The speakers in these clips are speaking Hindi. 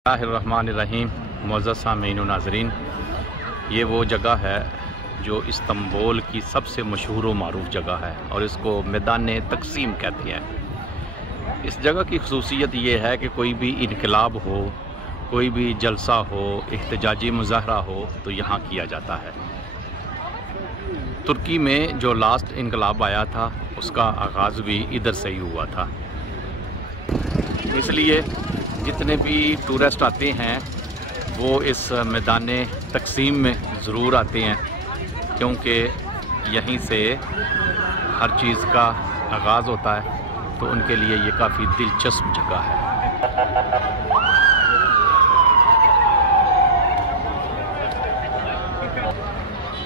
बिस्मिल्लाहिर्रहमानिर्रहीम। मुअज़्ज़ज़ सामीन व नाज़रीन, ये वो जगह है जो इस्तांबुल की सबसे मशहूर व मारूफ़ जगह है और इसको मैदान तक़सीम कहते हैं। इस जगह की ख़ुसूसियत ये है कि कोई भी इनकलाब हो, कोई भी जलसा हो, एहतजाजी मुज़ाहरा हो तो यहाँ किया जाता है। तुर्की में जो लास्ट इनकलाब आया था उसका आगाज़ भी इधर से ही हुआ था। इसलिए जितने भी टूरिस्ट आते हैं वो इस मैदान तक़सीम में ज़रूर आते हैं, क्योंकि यहीं से हर चीज़ का आगाज़ होता है, तो उनके लिए ये काफ़ी दिलचस्प जगह है।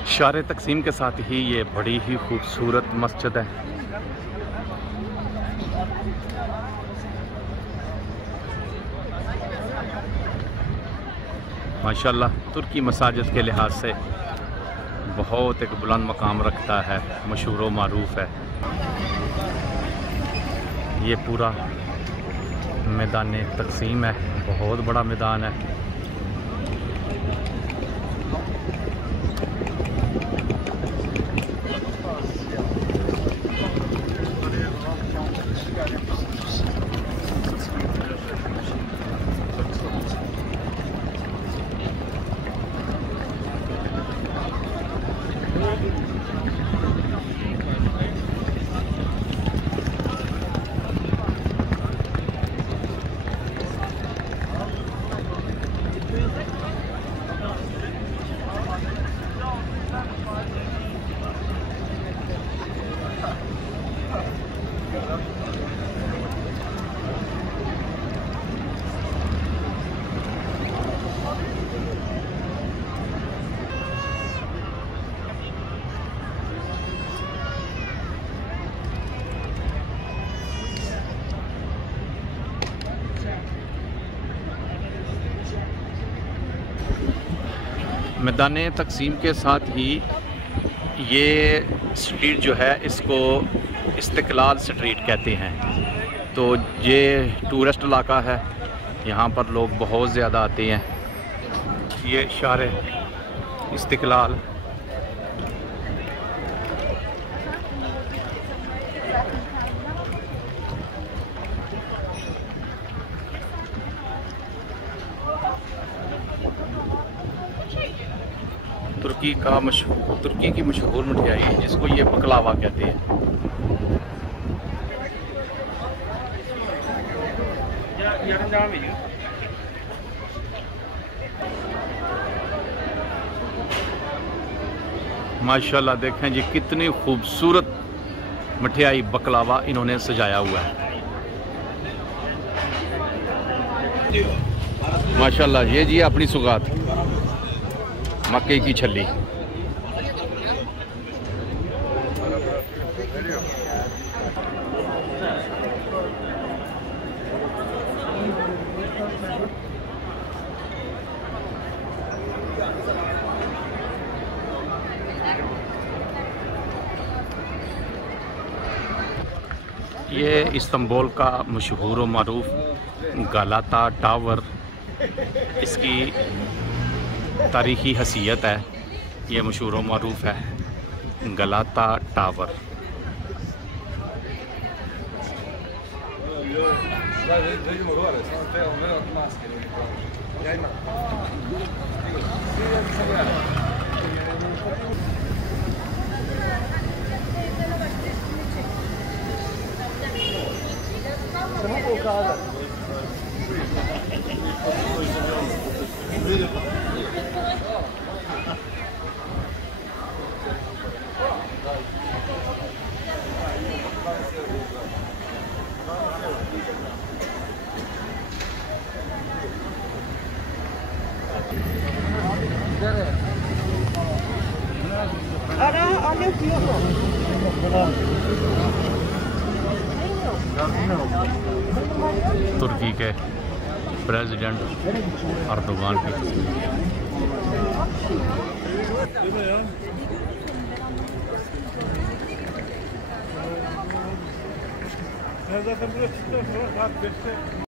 शार तक़सीम के साथ ही ये बड़ी ही खूबसूरत मस्जिद है। माशाल्लाह तुर्की मसाजिद के लिहाज से बहुत एक बुलंद मकाम रखता है, मशहूर व मारूफ़ है। ये पूरा मैदान तक़सीम है, बहुत बड़ा मैदान है। मैदान तक़सीम के साथ ही ये स्ट्रीट जो है इसको इस्तिक़लाल स्ट्रीट कहते हैं। तो ये टूरिस्ट इलाका है, यहाँ पर लोग बहुत ज़्यादा आते हैं। ये शार इस्तिक़लाल तुर्की की मशहूर मिठाई है जिसको ये बकलावा कहते हैं। माशाल्लाह देखें जी कितनी खूबसूरत मिठाई बकलावा इन्होंने सजाया हुआ है। माशाल्लाह ये जी अपनी सुगात मक्के की छल्ली। ये इस्तांबुल का मशहूर व मारूफ़ गालाता टावर, इसकी तारीख़ी हसीयत है। ये मशहूर व मारूफ़ है गालाता टावर। तुर्की के प्रेसिडेंट अर्दोगान की zaten burası çıktıktan sonra saat 5'te